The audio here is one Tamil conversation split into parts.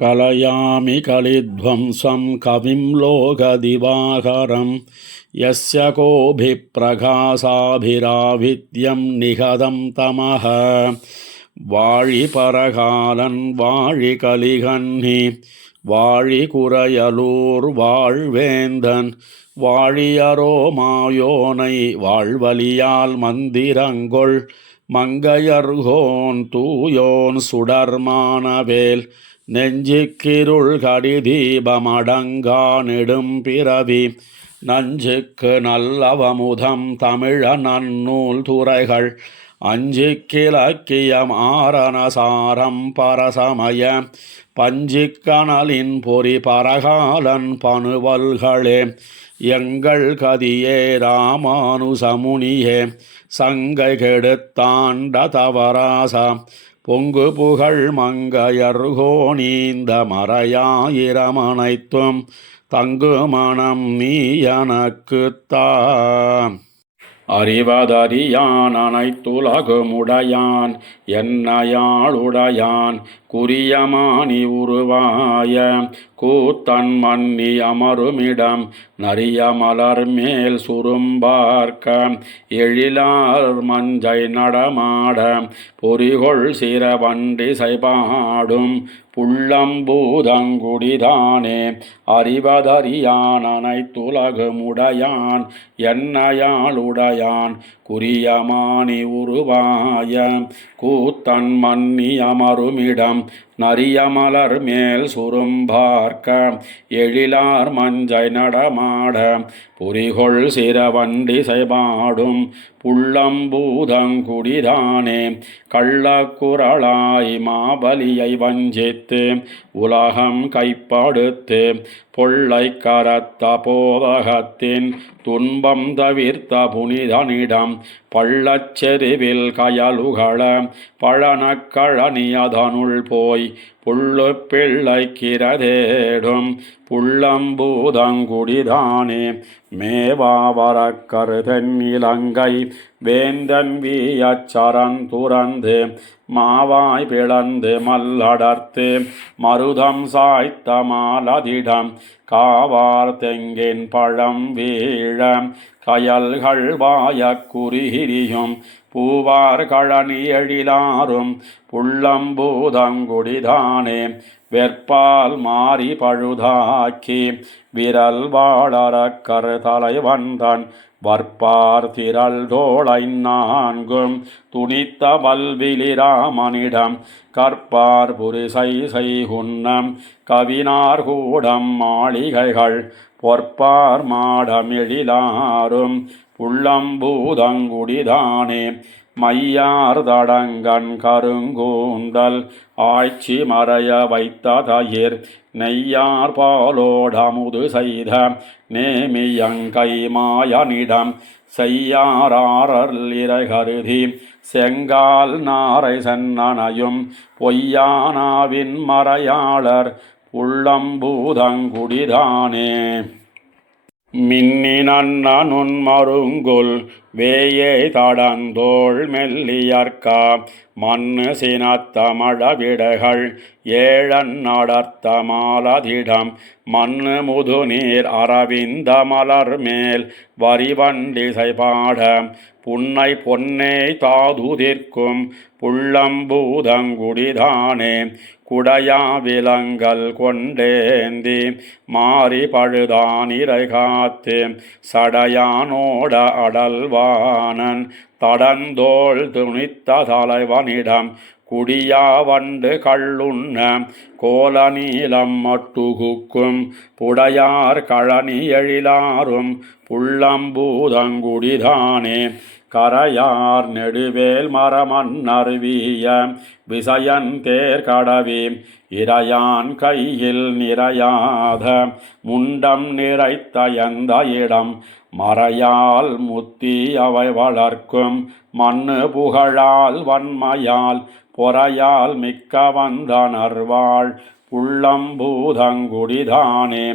कलयामि कलिध्वंसं कविं लोकदिवाकरं यस्य कोऽभिप्रकाशाभिराविद्यं निहतं तमः வாழிபரகாலன் வாழி கலிகன்னி வாழி குறையலூர் வாழ்வேந்தன் வாழியரோ மாயோனை வாழ்வலியால் மந்திரங்கொள் மங்கையர்கோன் தூயோன் சுடர்மானவேல் நெஞ்சுக்கிருள் கடிதீபமடங்கா நெடும் பிறவி நஞ்சுக்கு நல்லவமுதம் தமிழ நன்னூல் துறைகள் அஞ்சிக்கிலக்கியம் ஆரணசாரம் பரசமய பஞ்சிக்கணலின் பொறி பரகாலன் பணுவல்களே எங்கள் கதியே ராமானுசமுனியே சங்கை கெடுத்தாண்ட தவராசா பொங்கு புகழ் மங்கையர்கோணீந்த மறையாயிரமனைத்தும் தங்கு மனம் நீ எனக்குத்தான் அறிவதறியான் அனைத்துலகுமுடையான் என்னையாளுடையான் குறியமானி உருவாய கூத்தன் மன்னி அமருமிடம் நரிய மலர் மேல் சுரும்பார்க்க எழிலார் மஞ்சை நடமாட பொறிகொள் சிற வண்டி சைபாடும் புள்ளம்பூதங்குடிதானே அறிவதறியான் அனைத்துலகுமுடையான் என்னையாளுடையான் குறியமானி உருவாய கூத்தன் மன்னி அமருமிடம் நரிய மலர் மேல் சுரும்பார்க்க எழிலார் மஞ்சை நடமாட புரிகொள் சிறவண்டி சைபாடும் புள்ளம்பூதங்குடிதானே கள்ளக்குரலாய் மாபலியை வஞ்சித்து உலகம் கைப்படுத்து பொல்லை கரத்த போதகத்தின் துன்பம் தவிர்த்த புனிதனிடம் பள்ளச்செறிவில் கயலுகள பழனக்கழனியதனுள் போய் புள்ளு பிள்ளைக்கிறதேடும் புள்ளம்பூதங்குடிதானே மேவாவரக்கரு தென்னிலங்கை வேந்தன் வீயச்சரன் துறந்து மாவாய் பிளந்து மல்லடர்த்து மருதம் சாய்த்த மாலதிடம் காவார் தெங்கின் பழம் வீழ கயல்கள் வாய குறிகிரியும் பூவார் கழனி எழிலாரும் புள்ளம்பூதங்குடிதானே வெற்பால் மாறி பழுதாக்கி விரல் வாழறக்கரு தலைவந்தன் வற்பார் திரள் தோளை நான்கும் துணித்த வல்விலிராமனிடம் கற்பார் புரிசை செய்குன்னம் கவினார் கூடம் மாளிகைகள் பொற்பார் மாடம் எழிலாரும் புள்ளம்பூதங்குடிதானே மையார் தடங்கன் கருங்கூந்தல் ஆய்ச்சி மறைய வைத்த தயிர் நெய்யார் பாலோடமுது செய்த நேமியங்கை மாயனிடம் செய்யாரல் இறை கருதி செங்கால் நாரை சென்னனையும் பொய்யானாவின் மறையாளர் புள்ளம்பூதங்குடிதானே மின்னினன் மருங்குல் வேயே தடந்தோள் மெல்லியற்கா மண்ணு சினத்தமழவிடைகள் ஏழன் நடத்த மாலதிடம் மண்ணு முதுநீர் அரவிந்த மலர் மேல் வரிவண்டி சைபாட புன்னை பொன்னே தாதுதிர்க்கும் புள்ளம்பூதங்குடிதானே குடையா விலங்கல் கொண்டேந்தி மாறி பழுதான் இறை காத்து சடையானோட அடல்வானன் தடந்தோள் துணித்த தலைவனிடம் குடியா வண்டு கள்ளுண்ண கோல நீளம் மட்டுகுக்கும் புடையார் கழனி எழிலாரும் புள்ளம்பூதங்குடிதானே கரையார் நெடுவேல் மரமன்னருவிய விசயன் தேர் கடவி இறையான் கையில் நிறையாத முண்டம் நிறைத்த எந்த இடம் மறையால் முத்தி அவை வளர்க்கும் மண்ணு புகழால் வன்மையால் பொறையால் மிக்க வந்தனர்வாள் புள்ளம்பூதங்குடிதானே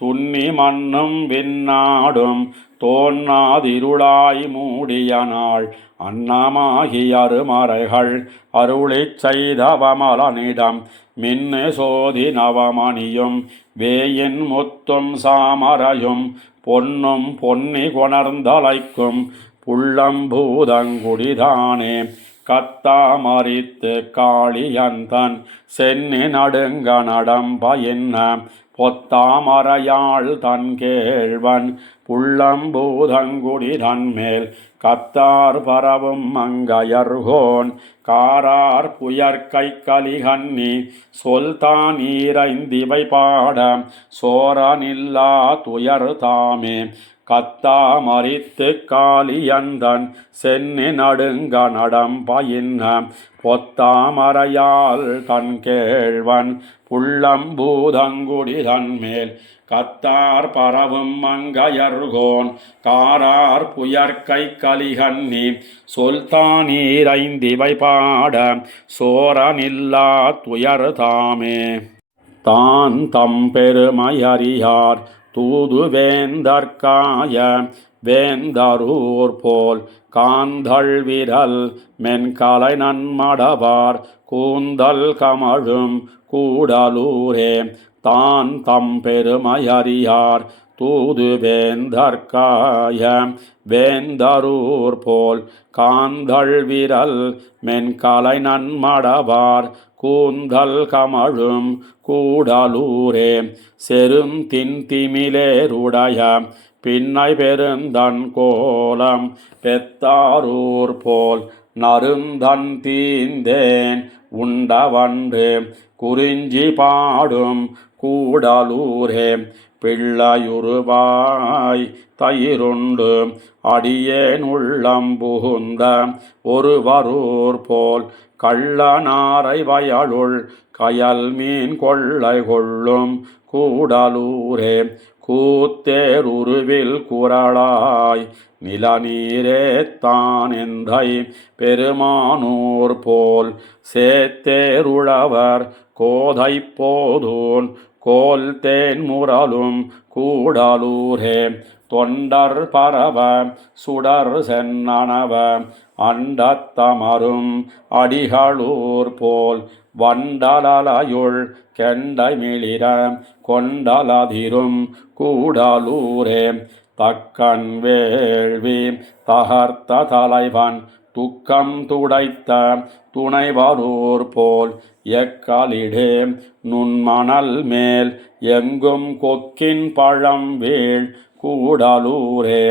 துன்னி மண்ணும் விண்ணாடும் தோன்னாதிருளாய் மூடிய நாள் அன்னமாகி அருமறைகள் அருளிச் செய்தவமலனிடம் மின்னு சோதி நவமணியும் வேயின் முத்தும் சாமரையும் பொன்னும் பொன்னி கொணர்ந்தலைக்கும் புள்ளம்பூதங்குடிதானே கத்தாமரித்து காளியந்தன் சென்னி நடுங்க நடம்பயின்ன பொத்தாமரையாள் தன் கேழ்வன் புள்ளம்பூதங்குடி தன்மேல் கத்தார் பரவும் மங்கையர்கோன் காரார் புயற்கை கலிகன்னி சொல்தான் ஈரைந்திவை பாட சோரனில்லா துயர் தாமே கத்தாமரித்து காளியந்தன் சென்னி நடுங்க நடம்பயின்ன பொத்தாமரையாள் தன் கேழ்வன் புள்ளம்பூதங்குடி தன்மேல் கத்தார் பரவும் மங்கையர்கோன் காரார் புயற்கை கலிகன்னி சொல்தானீரைந்திவை பாட சோரனில்லா துயர் தாமே தான் தம் பெருமையறியார் தூது வேந்தற்காய வேந்தரூர் போல் காந்தள் விரல் மென்கலை நன்மடவார் கூந்தல் கமழும் கூடலூரே தான் தம் பெருமையறியார் தூது வேந்தற்காய வேந்தரூர் போல் காந்தள் விரல் மென்கலை நன்மடவார் கூந்தல் கமழும் கூடலூரே செருந்தின் திமிலேருடைய பின்னை பெருந்தன் கோலம் பெத்தாரூர் போல் நருந்தன் தீந்தேன் உண்டவன்று குறிஞ்சி பாடும் கூடலூரே பிள்ளையுருவாய் தயிருண்டு அடியேன் உள்ளம் புகுந்த ஒருவரூர் போல் கள்ளனாரை வயலுள் கயல் மீன் கொள்ளை கொள்ளும் கூடலூரே கூத்தேருருவில் குரலாய் நிலநீரேத்தான் எந்தை பெருமானூர் போல் சேத்தேருழவர் கோதை போதூன் கோல் தேன் முரலும் கூடலூரே தொண்டர் பரவ சுடர் சென்னனவ அண்டத்தமரும் அடிகளூர் போல் வண்டலலையுள் கெண்டை மிளிர கொண்டலதிரும் கூடலூரே தக்கன் வேள்வி தகர்த்த தலைவன் துக்கம் துடைத்த துணைவரூர் போல் எக்கலிடே நுண்மணல் மேல் எங்கும் கொக்கின் பழம் வீழ் கூடலூரே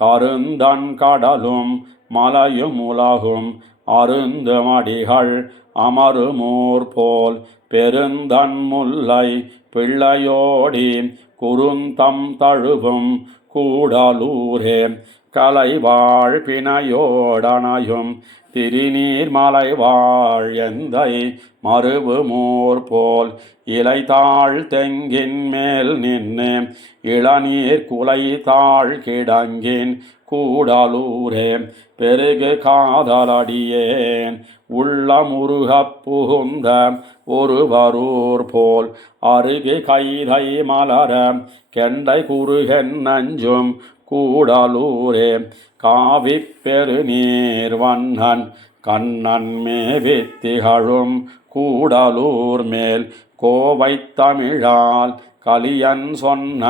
கருந்தன் கடலும் மலையும் உலகும் அருந்துமடிகள் அமருமூர் போல் பெருந்தன் முல்லை பிள்ளையோடி குறுந்தம் தழுவும் கூடலூரே கலைவாழ் பிணையோடனையும் திருநீர் மலைவாழ் எந்தை மருவுமோர் போல் இலைத்தாழ் தெங்கின் மேல் நின்று இளநீர் குலைத்தாழ் கிடங்கின் கூடலூரே பெருகு காதலடியேன் உள்ளமுருகப் புகுந்த ஒருவரூர் போல் அருகு கைதை மலர கெண்டை குறுகென் நஞ்சும் கூடலூரே காவிப் பெருநீர் வண்ணன் கண்ணன் மேவித்திகழும் கூடலூர் மேல் கோவை தமிழால் கலியன் சொன்ன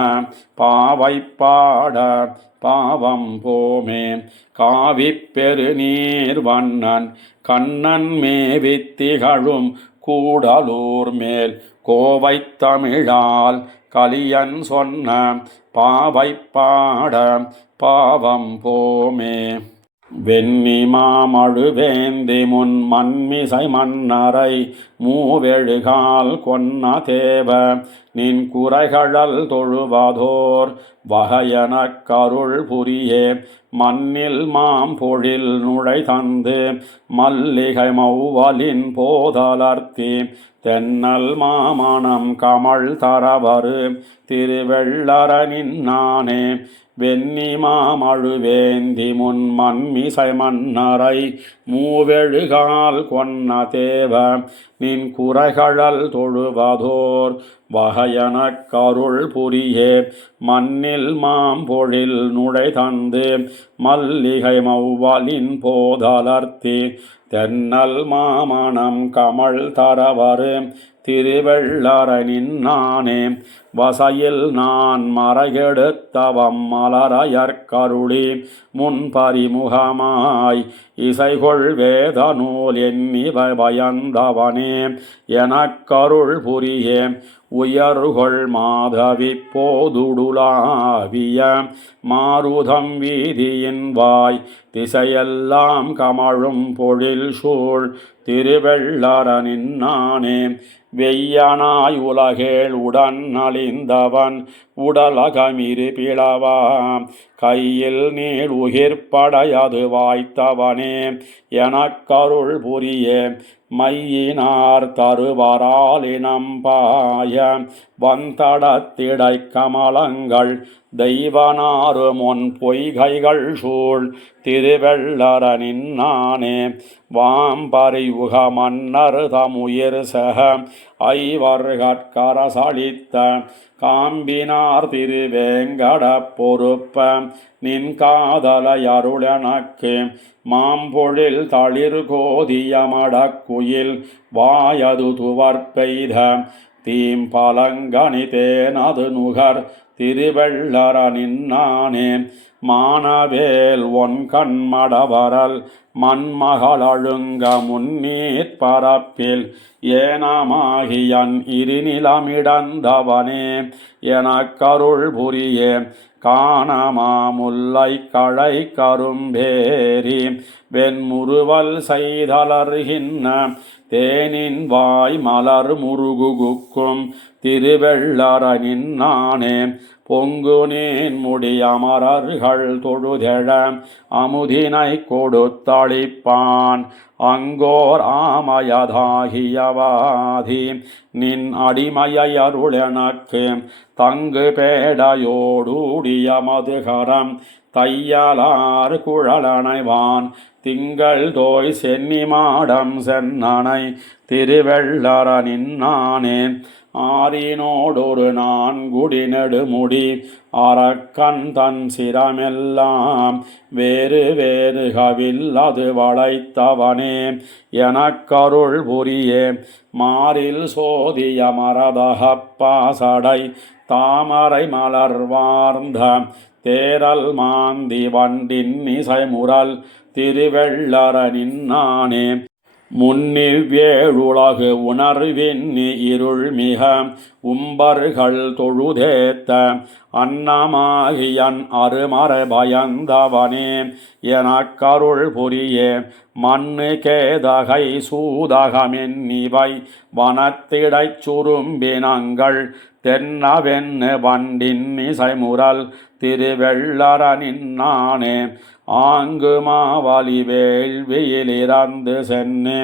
பாவை பாட பாவம் போமே காவிப் பெருநீர் வண்ணன் கண்ணன் மேவித்திகழும் கூடலூர் மேல் கோவை தமிழால் கலியன் சொன்ன பாவை பாட பாவம் போமே வெண்ணி மாமழுவேந்தி முன் மண்மிசை மன்னரை மூவெழுகால் கொன்ன தேவ நின் குறைகழல் தொழுவதோர் வகையனக் கருள் புரியே மண்ணில் மாம்பொழில் நுழை தந்து மல்லிகை மௌவலின் போதலர்த்தி தென்னல் மாமணம் கமழ் தரவரு திருவெள்ளரனின் நானே வெண்ணி மாமழுவேந்தி முன் மண்மிசை மன்னரை மூவெழுகால் கொன்ன தேவ நின் குறைகழல் தொழுவதோர் வகையனக் கருள் புரியே மண்ணில் மாம்பொழில் நுழை தந்து மல்லிகை மௌவலின் போதலர்த்தி தென்னல் மாமணம் கமழ் தரவரு திருவெள்ளரனின் நானே வசையில் நான் மறைகெடுத்தவம் மலரையற்கருளி முன்பறிமுகமாய் இசைகொள் வேத நூல் எண்ணிவை பயந்தவனே எனக்கருள் புரியே உயர்கொள் மாதவி போதுடுலாவிய மாருதம் வீதியின் வாய் திசையெல்லாம் கமழும் பொழில் சூழ் திருவெள்ளரனின் நானே வெய்யனாய் உலகேள் உடன் அழிந்தவன் உடலகமிரு பிளவாம் கையில் நீள் உயிர்ப்படையது வாய்த்தவனே எனக்கருள் புரியே மையினார் தருவராலினம் பாய வந்தடத்திடை கமலங்கள் தெய்வனாறு முன் பொய்கைகள் சூழ் திருவெள்ளரனின் நானே வாம்பரியுக மன்னர் தமுயிர் சக ஐவர்கட்கரசளித்த காம்பினார் திருவேங்கட பொறுப்ப நின் காதலையருளெனக்கு மாம்பொழில் தளிர் கோதியமடக்குயில் வாயது துவர்பெய்த தீம்பலங்கனி தேனது நுகர் திருவெள்ளரனின் நானே மானவேல் ஒன் கண்மடவரல் மண்மகளழுங்க முன்னீர் பரப்பில் ஏனமாகியன் இருநிலமிடந்தவனே எனக்கருள் புரியே காணமாமுல்லை களை கரும்பேரி வெண்முறுவல் செய்தலர்கின்ன தேனின் வாய் மலர் முருகுக்கும் திருவெள்ளரனின் நானே பொங்கு நீன் முடியமரர்கள் தொழுதெழ அமுதினை கொடுத்தளிப்பான் அங்கோர் ஆமயதாகியவாதி நின் அடிமையை அருளெனக்கு தங்கு பேடையோடூடிய மதுகரம் தையலார் குழலனைவான் திங்கள் தோய் சென்னி மாடம் சென்னனை திருவெள்ளரனின் நானே ஆரினோடொரு நான்குடி நெடுமுடி அரக்கன் தன் சிரமெல்லாம் வேறு வேறு கவில் அது வளைத்தவனே எனக்கருள் புரியே மாறில் சோதிய மரதகப்பாசடை தாமரை மலர் வார்ந்த தேரல் மாந்தி வண்டின் இசைமுரல் திருவெள்ளரனின் நானே முன்னிவ்வேழுலகு உணர்வின்னி இருள் மிக உம்பர்கள் தொழுதேத்த அன்னமாகியன் அருமறை பயந்தவனே எனக்கருள் புரியே மண்ணு கேதகை சூதகமென்னிவை வனத்திடைச் சுரும்பினங்கள் தென்னவென்னு வண்டின் இசைமுரல் திருவெள்ளரனின் நானே ஆங்கு மாவலி வேள்வியிலிறந்து சென்னு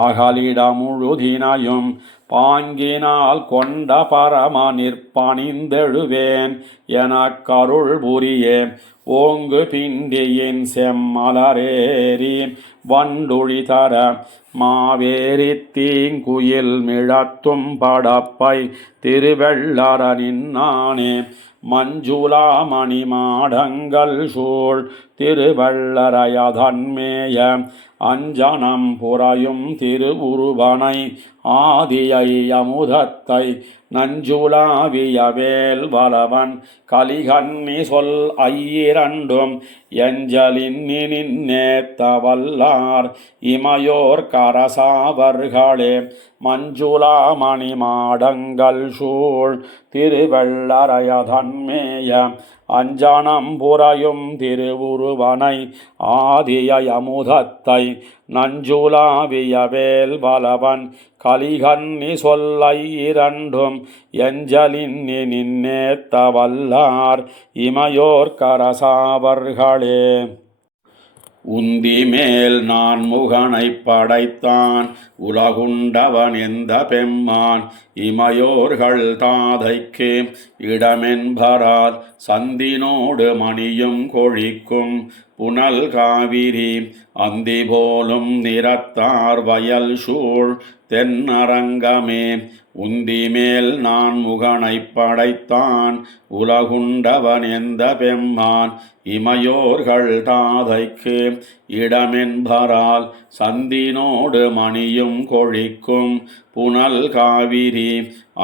அகலிட முழுதினையும் பாங்கினால் கொண்ட பரம நிற்பணிந்தெழுவேன் எனக்கருள் புரியே ஓங்கு பிண்டியின் செம்மலரேரி வண்டுழி தர மாவேரி தீங்குயில் மிழத்தும் படப்பை திருவெள்ளரனின் நானே மஞ்சுளா மணி மாடங்கள் சூழ் திருவள்ளரையதன்மேய அஞ்சனம் புரையும் திருவுருவனை ஆதியை அமுதத்தை நஞ்சுளாவிய வேல் வலவன் கலிகன்னி சொல் ஐயிரண்டும் எஞ்சலின் நின்னேத்த வல்லார் இமையோர் கரசாவர்களே மஞ்சுளா மணி மாடங்கள் சூழ் திருவள்ளரையதன்மேய அஞ்சனம் புரையும் திருவுருவனை ஆதியை அமுதத்தை நஞ்சுளாவிய வேல் வலவன் கலிகன்னி சொல்லை இரண்டும் எஞ்சலின் நின்னேத்த வல்லார் இமையோர் கரசாவர்களே. உந்தி மேல் நான் முகனைப் படைத்தான் உலகுண்டவன் எந்த பெம்மான் இமையோர்கள் தாதைக்கு இடமென்பரால் சந்தினோடு மணியும் கொழிக்கும் புனல் காவிரி அந்தி போலும் நிறத்தார் வயல் சூழ் தென்னரங்கமே உந்தி மேல் நான் முகனைப் படைத்தான் உலகுண்டவன் எந்த பெம்மான் இமையோர்கள் தாதைக்கு இடமென்பரால் சந்தினோடு மணியும் கொழிக்கும் புனல் காவிரி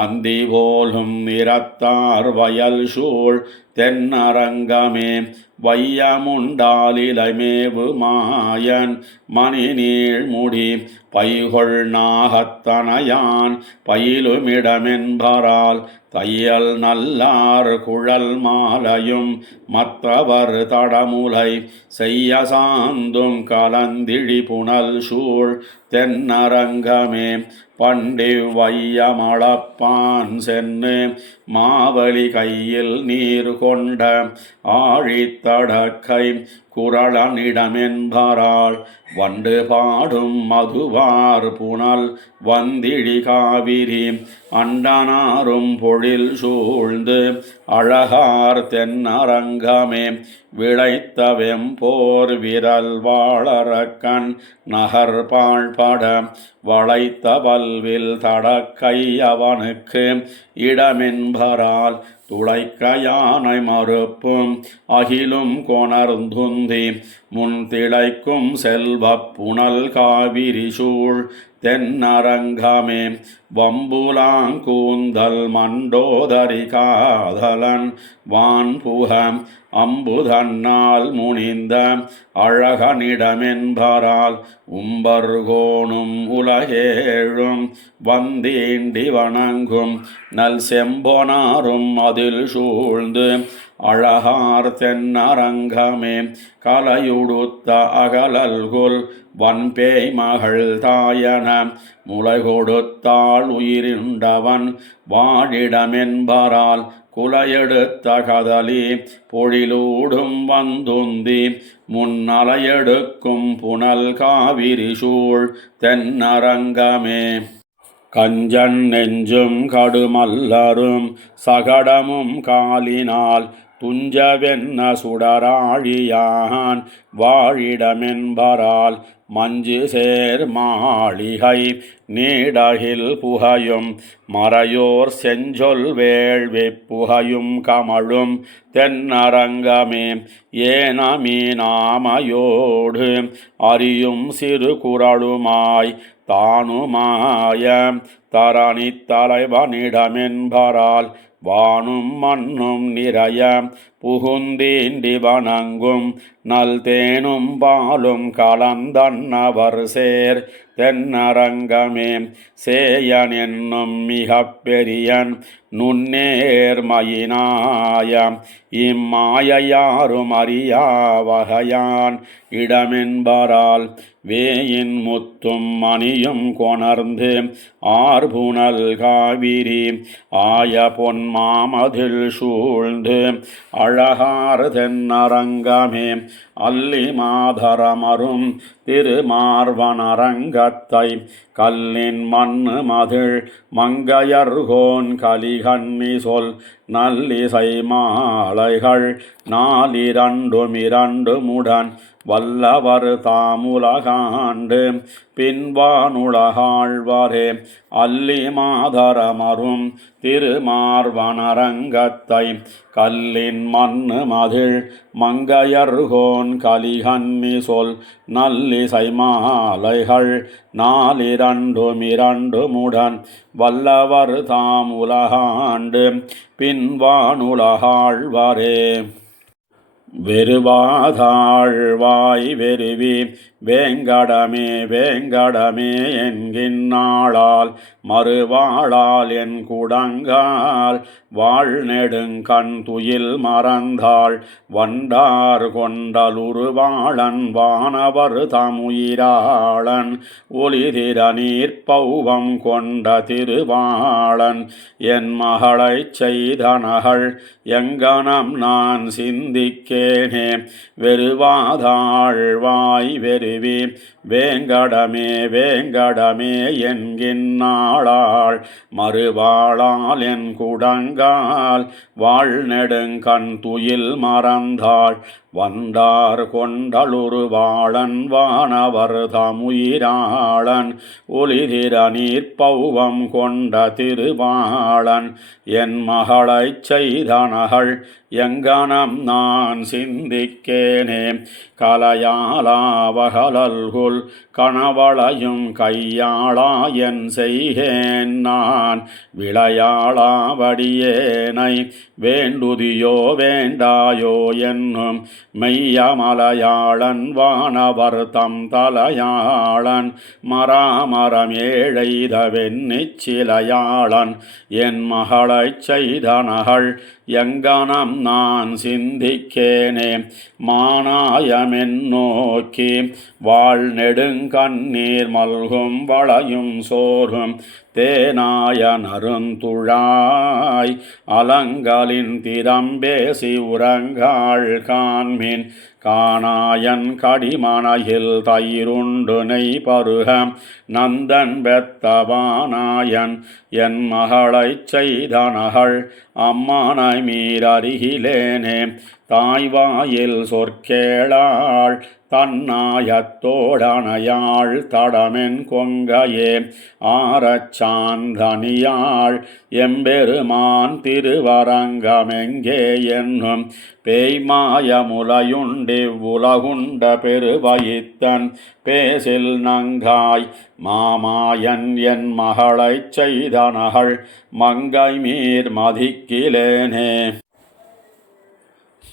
அந்தி போலும் நிறத்தார் வயல் சூழ் தென்னரங்கமே வையமுண்டாலிலைமேவு மாயன் மணி நீழ்முடி பைகொள் நாகத்தனையான் பயிலுமிடமென்பரால் தையல் நல்லார் குழல் மாலையும் மற்றவர் தடமுலை செய்ய சாந்தும் கலந்திழி புனல் சூழ் தென்னரங்கமே பண்டி வையமளப்பான் சென்னு மாவலி கையில் நீர் கொண்ட ஆழித்தடக்கை குரளனிடமென்பரால் வண்டு பாடும் மதுவார் புனல் வந்திழி காவிரி அண்டனாரும் பொழில் சூழ்ந்து அழகார் தென்னரங்கமே விளைத்த வெம்போர் விரல் வாழறக்கண் நகர் பாழ்பட வளைத்த பல்வில் தடக்கை அவனுக்கு இடமென்பரால் துளைக்க யானை மறுப்பும் அகிலும் கொணர்ந்துந்தி முன் திளைக்கும் செல்வப் புனல் காவிரி சூழ் தென்னரங்கமே வம்புலாங்கூந்தல் மண்டோதரி காதலன் வான்புகம் அம்புதன்னால் முனிந்த அழகனிடமென்பரால் உம்பர்கோணும் உலகேழும் வந்தீண்டி வணங்கும் நல் செம்பொனாரும் அதில் சூழ்ந்து அழகார் தென்னரங்கமே கலையுடுத்த அகலல்குல் வன்பேய் மகள் தாயன முளை கொடுத்தாள் உயிருண்டவன் வாழிடமென்பரால் குலையெடுத்த கதலி பொழிலூடும் வந்துந்தி முன்னலையெடுக்கும் புனல் காவிரி சூழ் தென்னரங்கமே கஞ்சன் நெஞ்சும் கடுமல்லரும் சகடமும் காலினால் துஞ்சவென்ன சுடராழியான் வாழிடமென்பரால் மஞ்சு சேர் மாளிகை நீடகில் புகையும் மறையோர் செஞ்சொல் வேள்வி புகையும் கமழும் தென்னரங்கமே ஏனமீனாமையோடு அறியும் சிறு குரலுமாய் தானுமாய தரணி தலைவனிடமென்பரால் வானும் மண்ணும் நிறைய புகுந்தீண்டி வணங்கும் நல் தேனும் பாலும் கலந்தன்னவர் சேர் தென்னரங்கமே சேயன் என்னும் மிக பெரியன் நுண்ணேர்மையினாய இம்மாயாரும் அறியா வகையான் இடமென்பரால் வேயின் முத்தும் மணியும் கொணர்ந்து ஆர்புனல் காவிரி ஆய பொன் மாமதில் சூழ்ந்து அழகார் தென்னரங்கமே அல்லி மாதரமரும் திருமார்வனரங்கத்தை கல்லின் மண்ணு மதில் மங்கையர்கோன் கலிகன்னி சொல் நல்லிசை மாலைகள் நாலிரண்டுமிரண்டுமுடன் வல்லவர் தாமுலகாண்டு பின்வானுலகாழ்வரே அல்லி மாதரமரும் திருமார்வனரங்கத்தை கல்லின் மண்ணு மதில் மங்கையர்கோன் கலிகன்னி சொல் நல்லிசை மாலைகள் நாலிரண்டுமிரண்டுமுடன் வல்லவர் தாமுலகாண்டு பின்வானுலகாழ்வரே வெறுவாதாழ்வாய் வெறுவி வேங்கடமே வேங்கடமே என்கின்னாளால் மறுவாளால் என் குடங்கால் வாழ்நெடுங்கண் துயில் மறந்தாள் வண்டார் கொண்டலுருவாளன் வானவர் தமுயிராளன் ஒளிதிர நீர்ப்பௌவம் கொண்ட திருவாளன் என் மகளைச் செய்தனகள் எங்கனம் நான் சிந்திக்கேனே வெறுவாதாழ்வாய் வெறுவி வேங்கடமே வேங்கடமே என்கின்னாளாள் மறுவாளால் என் குடங்கால் வாழ்நெடுங்கண் துயில் மறந்தாள் வண்டார் கொண்டலுருவாளன் வானவர் தமுயிராளன் ஒளிதிர நீர்ப்பௌவம் கொண்ட திருவாளன் என் மகளைச் செய்தனகள் எங்கனம் நான் சிந்திக்கேனே கலையாளாவகலல்குல் கணவளையும் கையாளா என் செய்கேன் நான் விளையாளாவடியேனை வேண்டுதியோ வேண்டாயோ என்னும் மெய்யமலையாளன் வானவர் தம் தலையாளன் மராமரம் ஏழைத வெண்ணிச்சிலையாளன் என் மகளைச் செய்தனகள் எங்கனம் நான் சிந்திக்கேனே மானாயமென் நோக்கி வாழ்நெடுங்கண்ணீர் மல்கும் வளையும் சோறும் தேனாய நறுந்துழாய் அலங்கலின் திறம்பேசி உறங்காள் காண்மின் காணாயன் கடிமனையில் தயிருண்டு நெய் பருக நந்தன் பெத்தவானாயன் என் மகளைச் செய்தனகள் அம்மானை மீறருகிலேனே தாய்வாயில் சொற்கேளாள் தன்னாயத்தோடனையாள் தடமென் கொங்கையே ஆரச்சாந்தனியாள் எம்பெருமான் திருவரங்கமெங்கே என்னும் பேய்மாயமுலையுண்டிவ்வுலகுண்ட பெருவயித்தன் பேசில் நங்காய் மாமாயன் என் மகளைச் செய்தனகள் மங்கை மீர் மதிக்கிலேனே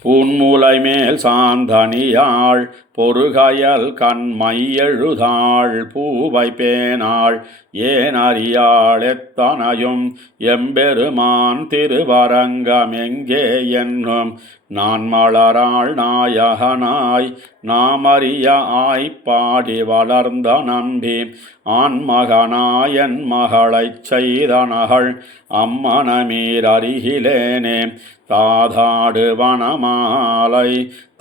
பூன்முலை மேல் சாந்தனியாள் பொறுகயல் கண்மை எழுதாள் பூவை பேனாள் ஏன் அறியாள் எத்தனையும் எம்பெருமான் திருவரங்கமெங்கே என்னும் நான் மலராள் நாயகனாய் நாமறிய ஆய்ப்பாடி வளர்ந்த நம்பி ஆண்மகனாயன் மகளைச் செய்தனகள் அம்மனமீர் அருகிலேனே தாதாடு வனமாலை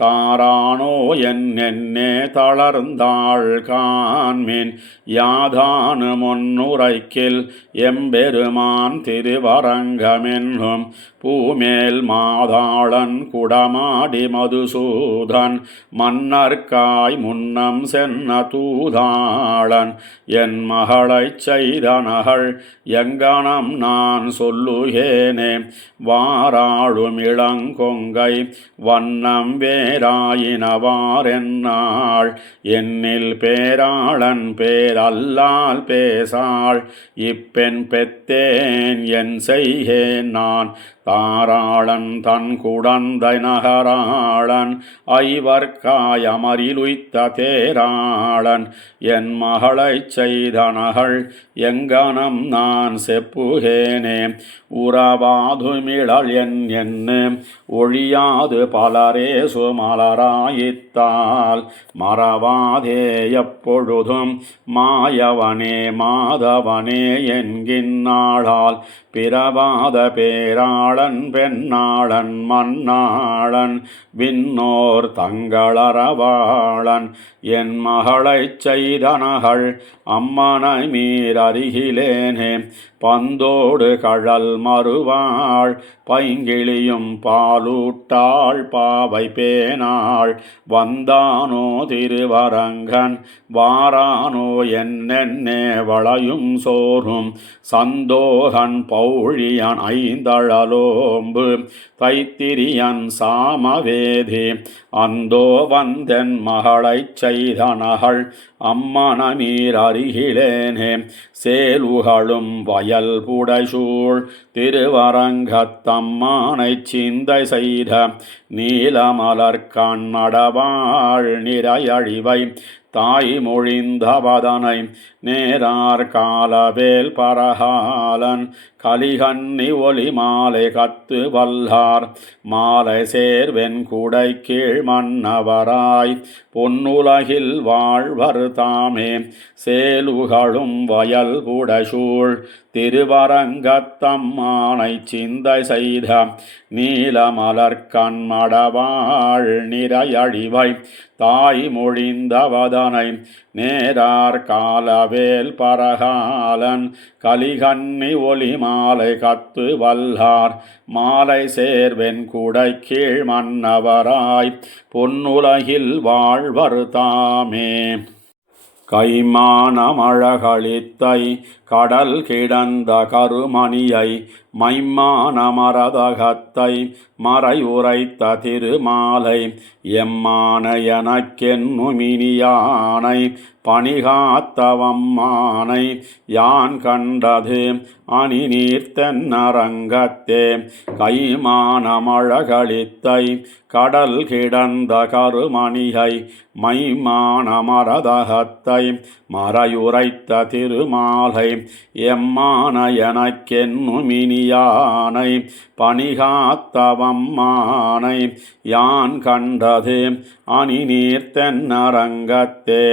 தாரானோ என்னென்னே தளர்ந்தாள் காண்மின் யாதானு முன்னுரைக்கில் எம்பெருமான் திருவரங்கமென்னும் பூமேல் மாதாளன் குடமாடி மதுசூதன் மன்னர்காய் முன்னம் சென்ன தூதாளன் என் மகளைச் செய்தனகள் எங்கனம் நான் சொல்லுகேனே வாராளும் இளங்கொங்கை வண்ணம் வேறாயினவாரென்னாள் என்னில் பேராளன் பேரல்லால் பேசாள் இப்பெண் பெத்தேன் என் செய்கேன் நான் தாராளன் தன் குடந்தை நகராளன் ஐவர்க்காய் அமரிலுய்த்த தேராளன் என் மகளைச் செய்தனகள் எங்கனம் நான் செப்புகேனே உறவாதுமிழல் என்ன ஒழியாது பலரே சுமலராயித்தால் மறவாதே எப்பொழுதும் மாயவனே மாதவனே என்கின்னாளால் பிறவாத பேராளன் பெண்ணாளன் மண்ணாளன் விண்ணோர் தங்களறவாளன் என் மகளைச் செய்தனகள் அம்மனை மீர் அருகிலேனே பந்தோடு கழல் மறுவாள் பைங்கிளியும் பாலூட்டாள் பாவை பேனாள் வந்தானோ திருவரங்கன் வாரானோ என்னென்னே வளையும் சோறும் சந்தோகன் பௌழியன் ஐந்தழலோம்பு தைத்திரியன் சாமவேதி அந்தோ வந்தென் மகளைச் செய்தனகள் அம்மனமீர் அருகிலேனே சேலுகளும் வயல் புடைசூழ் திருவரங்கத்தம்மானைச் சிந்தை செய்த நீலமலர் கண்ணடவாள் நிறையழிவை தாய் மொழிந்தவதனை நேரார் காலவேல் பரகாலன் கலிகன்னி ஒளி மாலை கத்து வல்லார் மாலை சேர்வென் குடை கீழ் மன்னவராய் பொன்னுலகில் வாழ்வர் தாமே சேலுகளும் வயல் குடசூழ் திருவரங்கத்தம்மானை சிந்தை செய்த நீலமலர் கண்மடவாள் நிறையழிவை தாய் மொழிந்தவதனை நேரார் காலவேல் பரகாலன் கலிகன்னி ஒளி மாலை கத்து வல்லார் மாலை சேர்வென் குடை கீழ் மன்னவராய் பொன்னுலகில் வாழ்வர் தாமே கைமானமழகளித்தை கடல் கிடந்த கருமணியை மைமானமரதகத்தை மறையுரைத்த திருமாலை எம்மான எனக்கென்னுமினியானை பணிகாத்தவம்மானை யான் கண்டது அணிநீர்த்தென்னரங்கத்தே கைமானமழகளித்தை கடல் கிடந்த கருமணியை மைமானமரதகத்தை மறையுரைத்த திருமாலை எம்மான எனக்கென்னுமினியானை பணிகாத்தவம்மானை யான் கண்டது அணிநீர்த்தென்னரங்கத்தே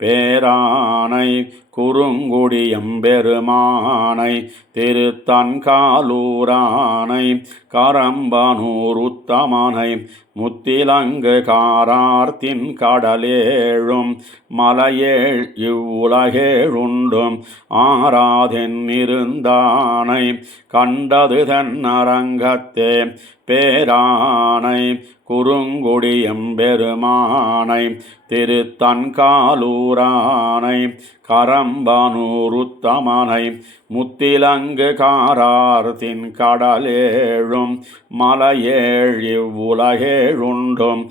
பேரானை குறுங்குடியம்பெருமானை திருத்தன்காலூரானை கரம்பனூருத்தமனை முத்திலங்கு காரார்த்தின் கடலேழும் மலையேழ் இவ்வுலகேழுண்டும் ஆராதென் இருந்தானை கண்டது தென்னரங்கத்தே பேரானை குறுங்குடியம்பெருமானை திருத்தன்காலூரானை கரம்பனூருத்தமனை முத்திலங்கு காரார்த்தின் கடலேழும் மலையேழ் இவ்வுலகேழுண்டும்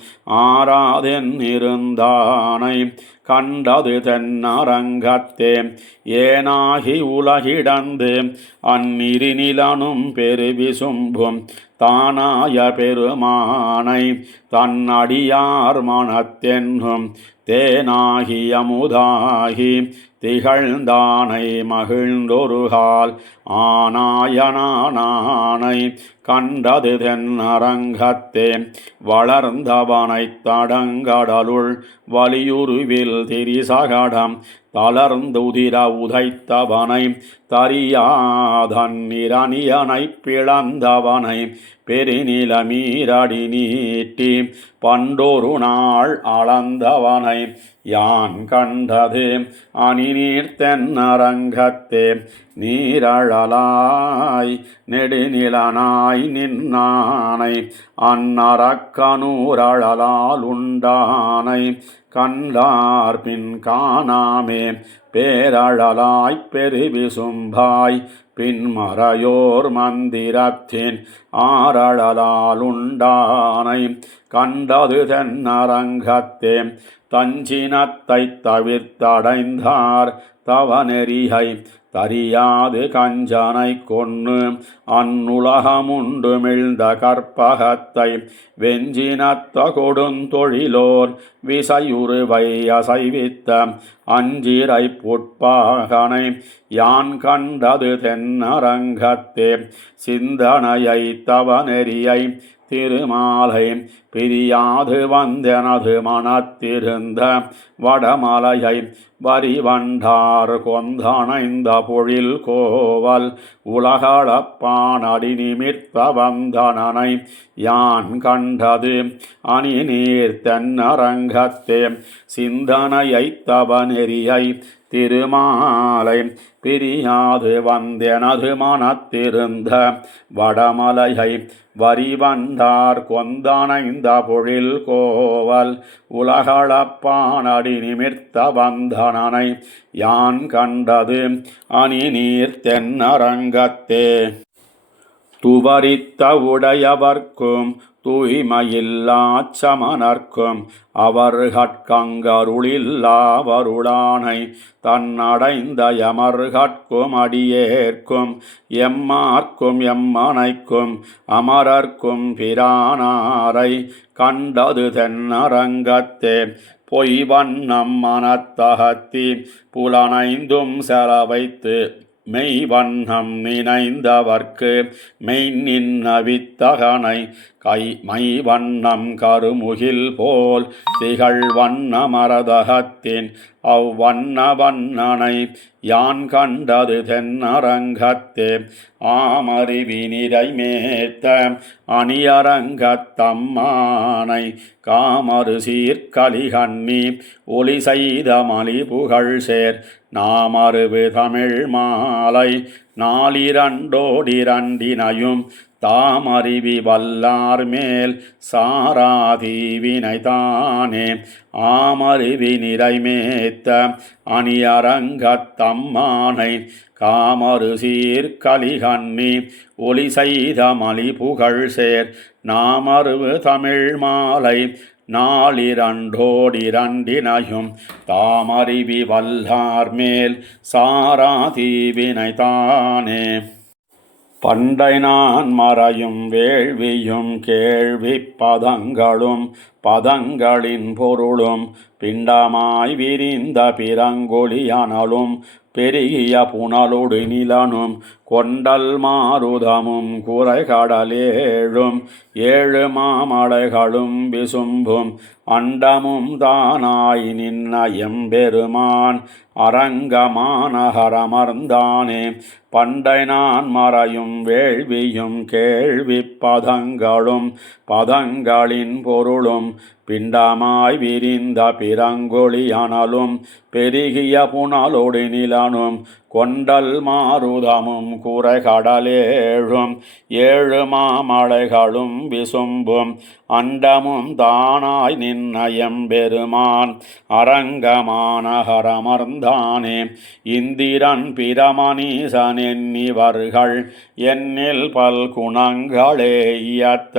ஆராதென் இருந்தானை கண்டது தென்னரங்கத்தே ஏனாகி உலகிடந்து அந்நிரிநிலனும் பெருவிசும்பும் தானாய பெருமானை தன்னடியார் மனத்தென்னும் தேனாகி அமுதாகி திகழ்ந்தானை மகிழ்ந்தொருகால் ஆனாயனானை கண்டது தென்னரங்கத்தே வளர்ந்தவனைத் தடங்கடலுள் வலியுருவில் திரிசகடம் தளர்ந்துதிர உதைத்தவனை தரியாதன்னிரணியனைப் பிளந்தவனை பெருநில மீரடி நீட்டி பண்டொரு நாள் அளந்தவனை யான் கண்டது அணிநீர் தென்னரங்கத்தே நீரழலாய் நெடுநிலனாய் நின்னானை அந்நரக்கனூரழலால் உண்டானை கண்டார்பின் காணாமே பேரழலாய் பெருவிசும்பாய் பின்மறையோர் மந்திரத்தின் ஆரழலால் உண்டானை கண்டது தென்னரங்கத்தே தஞ்சினத்தை தவிர்த்தடைந்தார் தவநெறியை தரியாது கஞ்சனை கொன்னு அந்நுலகமுண்டு மிழ்ந்த கற்பகத்தை வெஞ்சினத்த கொடுந்தொழிலோர் விசையுருவை அசைவித்த அஞ்சிரை புட்பாகனை யான் கண்டது தென்னரங்கத்தே சிந்தனையை தவநெறியை திருமாலை பிரியாது வந்தெனது மனத்திருந்த வடமலையை வரிவண்டார் கொந்தணைந்த பொழில் கோவல் உலகளப்பானடி நிமிர்த்த வந்தனனை யான் கண்டது அணிநீர் தென்னரங்கத்தே சிந்தனையை தவநெறியை திருமாலை பிரியாது வந்தெனது மனத்திருந்த வடமலையை வரிவண்டார் கொந்தணைந்த பொழில் கோவல் உலகளப்பானடி நிமிர்த்த வந்தனனை யான் கண்டது அணிநீர் தென்னரங்கத்தே துவரித்த உடையவர்க்கும் தூய்மையில்லாச் சமணர்க்கும் அவர்கட்கங்கருளில்லாவருளானை தன்னடைந்த யமர்கட்கும் அடியேற்கும் எம்மார்க்கும் எம்மனைக்கும் அமரர்க்கும் பிரானாரை கண்டது தென்னரங்கத்தே பொய்வண்ணம் மனத்தகத்தி புலனைந்தும் செலவைத்து மெய்வண்ணம் நினைந்தவர்க்கு மெய்நின்ன வித்தகனை மைவண்ணம் கருமுகில் போல் திகழ் வண்ண மரதகத்தின் அவ்வண்ண வண்ணனை யான் கண்டது தென்னரங்கத்தே ஆமறிவினிரை மேத்த அணியரங்கத்தம்மானை காமரு சீர்கலிகண்ணி ஒளி செய்த மலி புகழ் சேர் நாமருவு தமிழ் மாலை நாலிரண்டோடிரண்டினையும் தாமறிவி வல்லார் மேல் சாராதீவினை தானே ஆமறிவி நிறைமேத்த அணியரங்கத்தம்மானை காமரு சீர்கலிகண்ணி ஒளி செய்த மலி புகழ் சேர் நாமருவு தமிழ் மாலை நாலிரண்டோடிரண்டினையும் தாமறிவி வல்லார் மேல் சாராதீவினை தானே பண்டை நான் மறையும் வேள்வியும் கேள்வி பதங்களும் பதங்களின் பொருளும் பிண்டமாய் விரிந்த பிறங்கொழியனலும் பெருகிய புனலொடு நிலனும் கொண்டல் மாருதமும் குறைகடலேழும் ஏழு மாமலைகளும் விசும்பும் அண்டமும் தானாய் நின்ன எம்பெருமான் அரங்கமானகரமர்ந்தானே பண்டை நான் மறையும் வேள்வியும் கேள்வி பதங்களும் பதங்களின் பொருளும் பிண்டமாய் விரிந்த பிறங்கொழியனலும் பெருகிய புனலொடு நிலனும் கொண்டல் மாருதமும் குறைகடலேழும் ஏழு மாமலைகளும் விசும்பும் அண்டமும் தானாய் நின்ன எம்பெருமான் அரங்கமானகரமர்ந்தானே இந்திரன் பிரமணீசன் என்னிவர்கள் என்னில் பல்குணங்களே இயத்த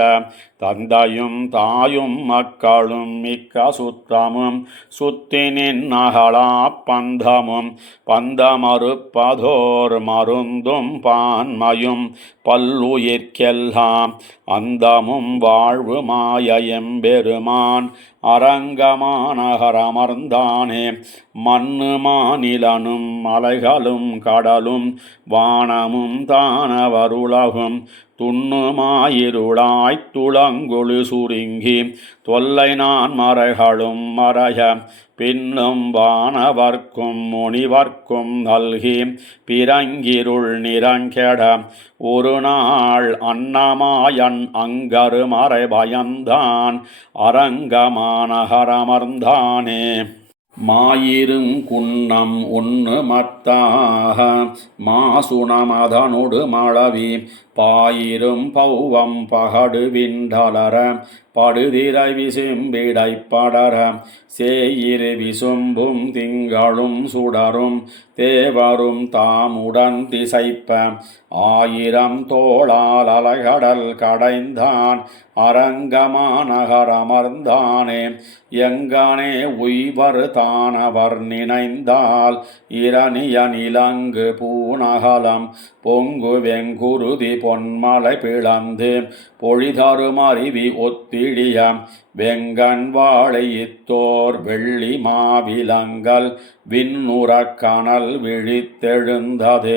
தந்தையும் தாயும் மக்களும் மிக்க சுத்தமும் சுத்தினின் நகலா பந்தமும் பந்தமறுப்பதோர் மருந்தும் பான்மையும் பல்லுயிர்க்கெல்லாம் அந்தமும் வாழ்வு மாய எம்பெருமான் அரங்கமானகரமர்ந்தானே மண்ணு மாநிலனும் மலைகளும் கடலும் வானமும் தானவருலகும் துண்ணுமாயிருளாய்த் துளங்கொழு சுருங்கி தொல்லை நான் மறைகளும் மறைய பின்னும் வானவர்க்கும் முனிவர்க்கும் நல்கி பிறங்கிருள் நிறங்கெட ஒரு நாள் அன்னமாயன் அங்கரு மறை பயந்தான் அரங்கமானகரமர்ந்தானே மாயிரும் குன்னம் ஒன்று மத்தாக மாசுணமதனொடு மளவி பாயிரும் பௌவம் பகடு விண்டலர படுதிரை விசும்பிடை படர சேயிரு விசும்பும் திங்களும் சுடரும் தேவரும் தாமுடன் திசைப்ப ஆயிரம் தோளால் அலைகடல் கடைந்தான் அரங்கமானகரமர்ந்தானே எங்கனே உய்வர் தானவர் நினைந்தால் இரணிய நிலங்கு பூநகலம் பொங்கு வெங்குருதி பொன்மலை பிளந்து பொழிதருமருவி ஒத்திழிய வெங்கண் வாழை இத்தோர் வெள்ளி மாவிலங்கல் விண்ணுறக் கனல் விழித்தெழுந்தது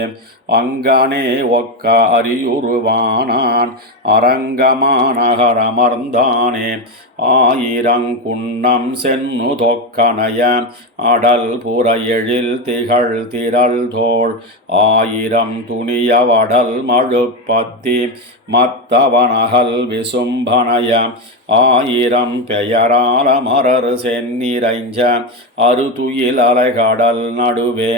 அங்கனே ஒக்க அரியுருவானான் அரங்கமானகரமர்ந்தானே ஆயிரங்குன்னம் சென்னு தொக்கனைய அடல் புற எழில் திகழ் திரள் தோள் ஆயிரம் துணிய வடல் மழுப்பத்தி மத்தவனகல் விசும்பனைய ஆயிரம் தம் பெயரால் அமரர் செந்நிறைஞ்ச அறுதுயில் அலைகடல் நடுவே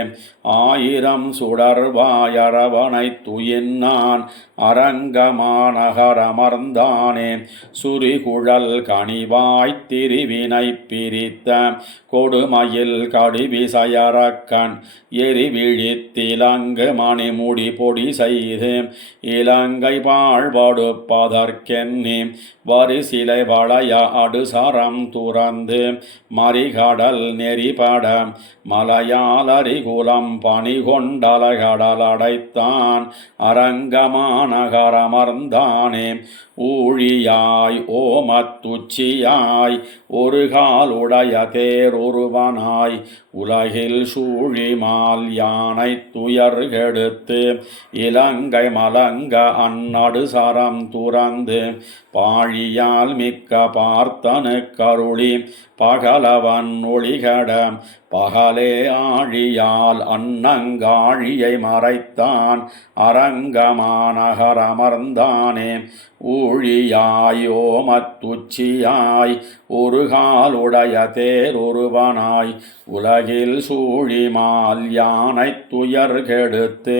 ஆயிரம் சுடர்வாயரவனைத் துயின்னான் அரங்கமாநகரமர்ந்தானே சுரிகுழல் கனிவாய்த் திருவினை பிரித்த கொடுமயில் கடுவிசையரக்கன் எரிவிழித்திலங்கு மணிமுடி பொடி செய்து இலங்கை பாழ்படுப்பதற்கென்னி வரிசிலை வளைய அடுசரம் துறந்து மறிகடல் நெறிபட மலையாளரிகுலம் பணிகொண்டலகடல் அடைத்தான் அரங்கமாநகரமர்ந்தானே ஊழியாய் ஓமத்துச்சியாய் ஒரு கால் உடைய தேரொருவனாய் உலகில் சூழிமால் யானை துயர்கெடுத்து இலங்கை மலங்க அந்நடு சரம் துறந்து பாழியால் மிக்க பார்த்தனு கருளி பகலவன் ஒளிகட பகலே ஆழியால் அன்னங்காழியை மறைத்தான் அரங்கமாநகரமர்ந்தானே ஊழியாய் ஓமத்துச்சியாய் ஒரு காலுடைய தேரொருவனாய் உலகில் சூழிமால் யானை துயர்கெடுத்து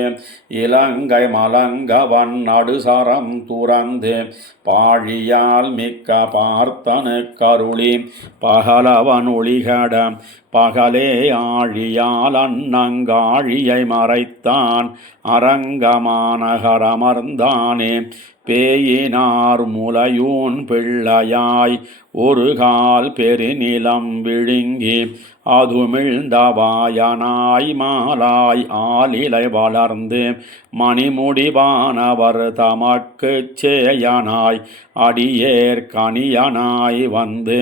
இலங்கை மலங்கவன் நடுசரம் துறந்து பாழியால் மிக்க பார்த்தனு கருளி பகலவன் ஒளிகட பகலே ஆழியால் அன்னங்காழியை மறைத்தான் அரங்கமாநகரமர்ந்தானே பேயினார் முலையூன் பிள்ளையாய் ஒரு கால் பெருநிலம் விழுங்கி அதுமிழ்ந்தவாயனாய் மாலாய் ஆலிலை வளர்ந்து மணிமுடிவானவர் தமக்குச் சேயனாய் அடியேற் கணியனாய் வந்து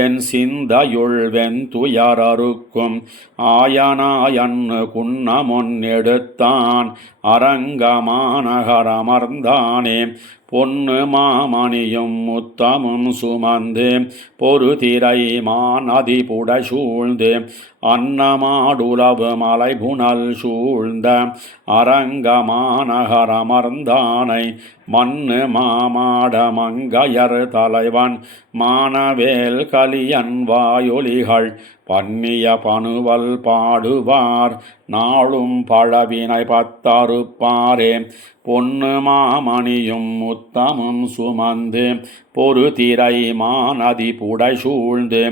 என் சிந்தையுள் வெந்துயரறுக்கும் ஆயனாயன்னு குன்னமொன் எடுத்தான் அரங்கமாநகரமர்ந்தானே பொன்னு மாமணியும் முத்தமும் சுமந்து பொறுதிரை மாநதி புடை சூழ்ந்து அன்னமாடுலவு மலைபுனல் சூழ்ந்த அரங்கமாநகரமர்ந்தானை மண்ணு மாமாட மங்கையர் தலைவன் மானவேல் கலியன் வாயொலிகள் பன்னிய பணுவல் பாடுவார் நாளும் பழவினை பத்தறுப்பாரே பொன்னு மாமணியும் முத்தமும் சுமந்து பொறுதிரை மாநதி புடை சூழ்ந்து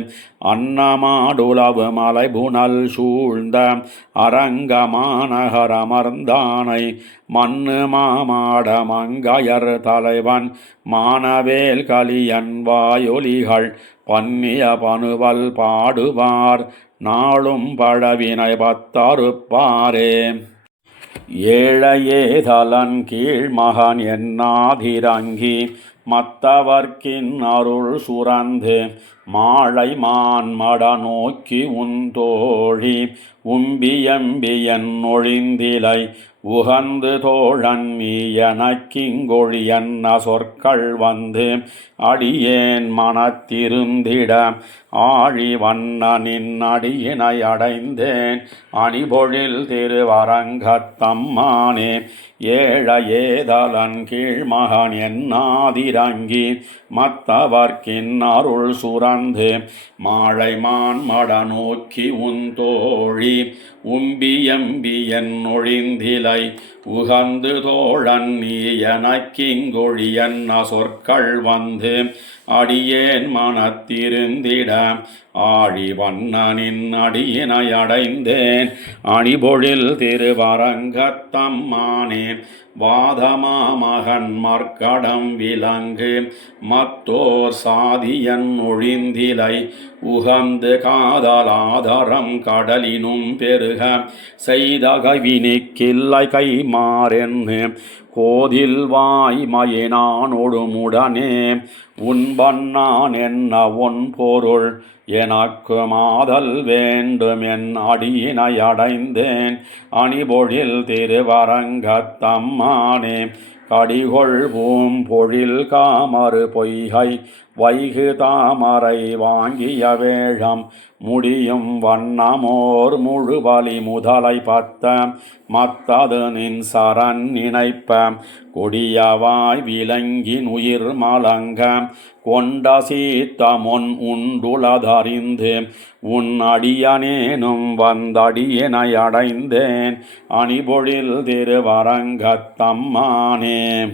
அன்னமாடுலவு மலைபுனல் சூழ்ந்த அரங்கமாநகரமர்ந்தானை மண்ணு மாமாட மங்கையர் தலைவன் மானவேல் கலியன் வாயொலிகள் பன்னிய பணுவல் பாடுவார் நாளும் பழவினை பத்தறுப்பாரே ஏழையேதலன் கீழ் மகன் என்னாதிரங்கி மத்தவர்க்கின் அருள் சுரந்து மாழை மான்மட நோக்கி உந்தோழி உம்பியம்பியன் ஒழிந்திலை உகந்து தோழன் நீ எனக்கிங்கொழியன்ன சொற்கள் வந்து அடியேன் மனத்திருந்திட ஆழி வண்ணனின் அடியினை அடைந்தேன் அணிபொழில் திருவரங்கத்தம்மானே ஏழையேதலன் கீழ்மகன் என்னாதிரங்கி மத்தவர்க்கின் அருள் சுரந்து மாழை மான்மட நோக்கி உந்தோழி உம்பியம்பியன் ஒழிந்திலை உகந்து தோழன் நீ எனக்கிங்கொழியன்ன சொற்கள் வந்து அடியேன் மனத்திருந்திட ஆழி வண்ணனின் அடியினை அடைந்தேன் அணிபொழில் திருவரங்கத்தம்மானே வாதமாமகன் மற்கடம் விலங்கு மத்தோர் சாதியன் ஒழிந்திலை உகந்து காதலாதரம் கடலினும் பெருக செய்த கவினிக்கில்லை கைமாறென்னு கோதில் வாய்மயினானொடுமுடனே உன்பன்னான் என்ன ஒன் பொருள் எனக்கு மாதல் வேண்டும் என் அடியினை அடைந்தேன் அணிபொழில் திருவரங்கத்தம்மானே கடிகொள் பூம்பொழில் காமறு பொய்கை வைகு தாமரை வாங்கிய வேழம் முடியும் வண்ணமோர் முழுபலி முதலை பத்த மத்தது நின் சரண் நினைப்ப கொடியவாய் விலங்கின் உயிர் மலங்க கொண்ட சீத்தமொன் உண்டுளதறிந்து உன் அடியனேனும் வந்தடியனை அடைந்தேன் அணிபொழில் திருவரங்கத்தம்மானே.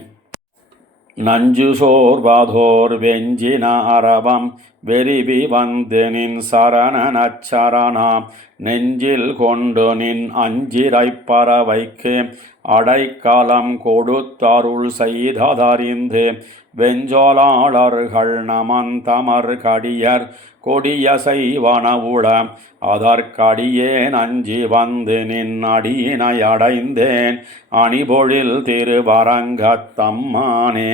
நஞ்சு சோர்வதோர் வெஞ்சின அரவம் வெறிவி வந்து நின் சரண நச்சரணாம் நெஞ்சில் கொண்டு நின் அஞ்சிரைப் பறவைக்கு அடைக்கலம் கொடுத்தருள் செய்ததறிந்து வெஞ்சொலாளர்கள் நமந்தமர் கடியர் கொடிய செய்வனவுள அதற்கடியேன் அஞ்சி வந்து நின் அடியினை அடைந்தேன் அணிபொழில் திருவரங்கத்தம்மானே.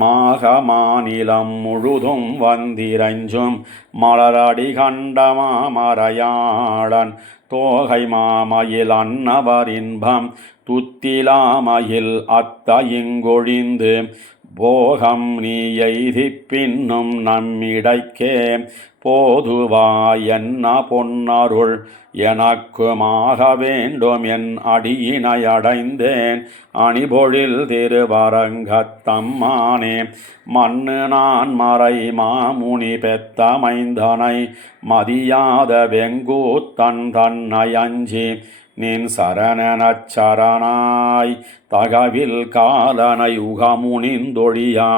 மாக மாநிலம் முழுதும் வந்திரஞ்சும் மலரடி கண்ட மாமரையாளன் தோகை மாமயில் அன்னவர் இன்பம் துத்திலாமயில் அத்த இங்கொழிந்து போகம் நீ எய்தி பின்னும் நம்மிடைக்கே போதுவாய் என்ன பொன்னருள் எனக்குமாக வேண்டும் என் அடியினை அடைந்தேன் அணிபொழில் திருவரங்கத்தம்மானே. மண்ணு நான் மறை மாமுனி பெத்த மைந்தனை மதியாத வெங்கூத்தன் தன்னை அஞ்சி நின் சரண நச்சரணாய் தகவில் காலனை உகமுனிந்தொழியா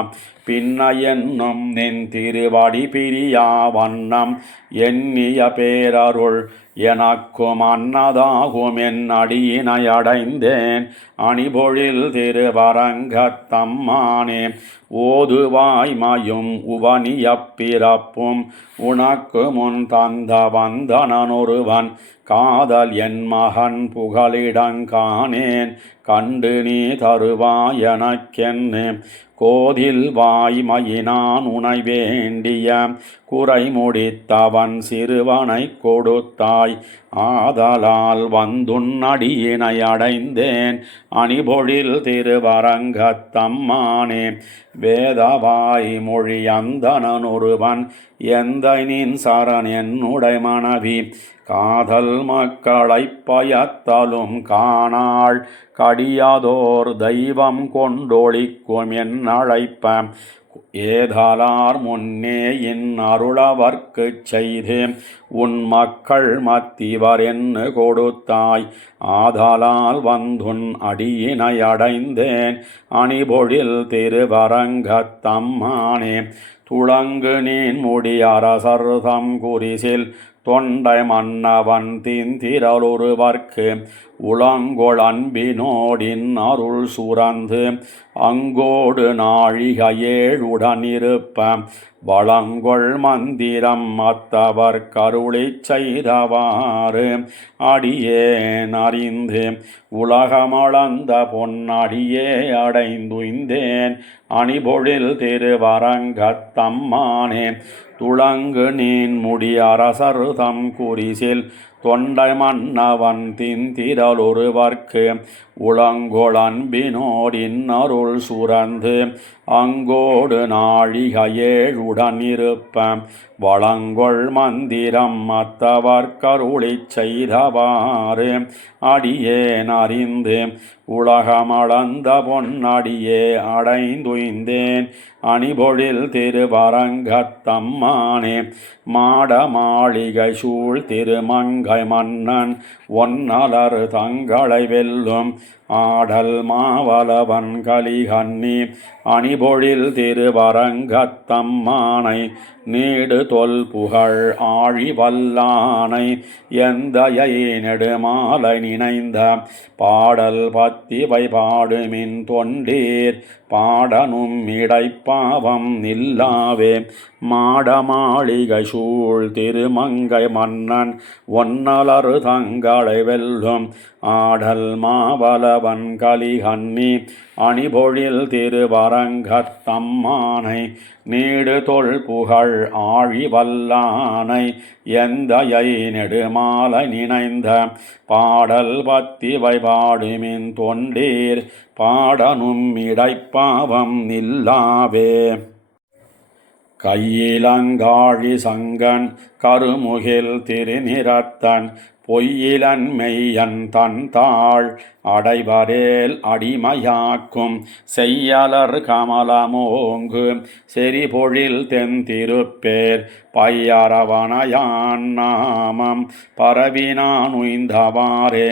பின்ன என்னும் நின் திருவடி பிரியா வண்ணம் எண்ணிய பேரருள் எனக்கும் அன்னதாகும் என் அடியினை அடைந்தேன் அணிபொழில் திருவரங்கத்தம்மானே. ஓதுவாய்மையும் உவனியப் பிறப்பும் உனக்கு முன் தந்த வந்தனொருவன் காதல் என் மகன் புகலிடங்கானேன் கண்டு நீ தருவாய் எனக்கென்னு கோதில் வாய்மையினான் உனை வேண்டிய குறை முடித்தவன் சிறுவனை கொடுத்தாய் ஆதலால் வந்துன் அடியினை அடைந்தேன் அணிபொழில் திருவரங்கத்தம்மானே. வேதவாய் மொழி அந்தனொருவன் எந்தை நின் சரண் என்னுடை மனைவி காதல் மக்களைப் பயத்தலும் காணாள் கடியதோர் தெய்வம் கொண்டொழிக்கும் என் அழைப்ப ஏதலார் முன்னே என் அருளவர்க்குச் செய்து உன் மக்கள் மத்திவர் என்று கொடுத்தாய் ஆதலால் வந்துன் அடியினை அடைந்தேன் அணிபொழில் திருவரங்கத்தம்மானே. துளங்கு நீன் முடி அரசர்தம் குறிசில் தொண்டை மன்னவன் திந்திரலொருவர்க்கு உளங்கொள் அன்பினோடின் அருள் சுரந்து அங்கோடு நாழிகையேழுடனிருப்ப வளங்கொள் மந்திரம் மத்தவர் கருளிச் செய்தவாறு அடியேன் அறிந்து உலகமளந்த பொன்னடியே அடைந்துய்ந்தேன் அணிபொழில் திருவரங்கத்தம்மானே. துளங்கு நீன் முடி அரசர்தம் குறிசில் தொண்டை மன்னவன் திந்திரலொருவர்க்கு உளங்கொள் அன்பினோடின் அருள் சுரந்து அங்கோடு நாழிகையேழுடனிருப்ப வளங்கொள் மந்திரம் மத்தவர் கருளிச் செய்தவாறு அடியேன் அறிந்து உலகமளந்த பொன்னடியே அடைந்துய்ந்தேன் அணிபொழில் திருவரங்கத்தம்மானே. மாட மாளிகை சூழ் திருமங்கை மன்னன் ஒன்னலர் தங்களை வெல்லும் ஆடல் மாவலவன் கலிகன்னி அணிபொழில் திருவரங்கத்தம்மானை நீடு தொல் புகழ் ஆழி வல்லானை எந்தையை நெடுமாலை நினைந்த பாடல் பத்திவை பாடுமின் தொண்டீர் பாடனும் இடைப்பாவம் நில்லாவே. மாட மாளிகை சூழ் திருமங்கை மன்னன் ஒன்னலரு தங்களை வெல்லும் ஆடல் மாவலவன் கலிகன்னி அணிபொழில் திருவரங்கத்தம்மானை நீடு தொல் புகழ் ஆழி வல்லானை எந்தையை நெடுமாலை நினைந்த பாடல் பத்திவை பாடுமின் தொண்டீர் பாடனும் இடைப்பாவம் நில்லாவே. கையிலங்காழி சங்கன் கருமுகில் திருநிறத்தன் பொய்யிலன் மெய்யன் தன் தாள் அடைவரேல் அடிமையாக்கும் செய்யலர் கமலமோங்கு செறிபொழில் தென்திருப்பேர் பையரவணையான் நாமம் பரவினான் உய்ந்தவாறே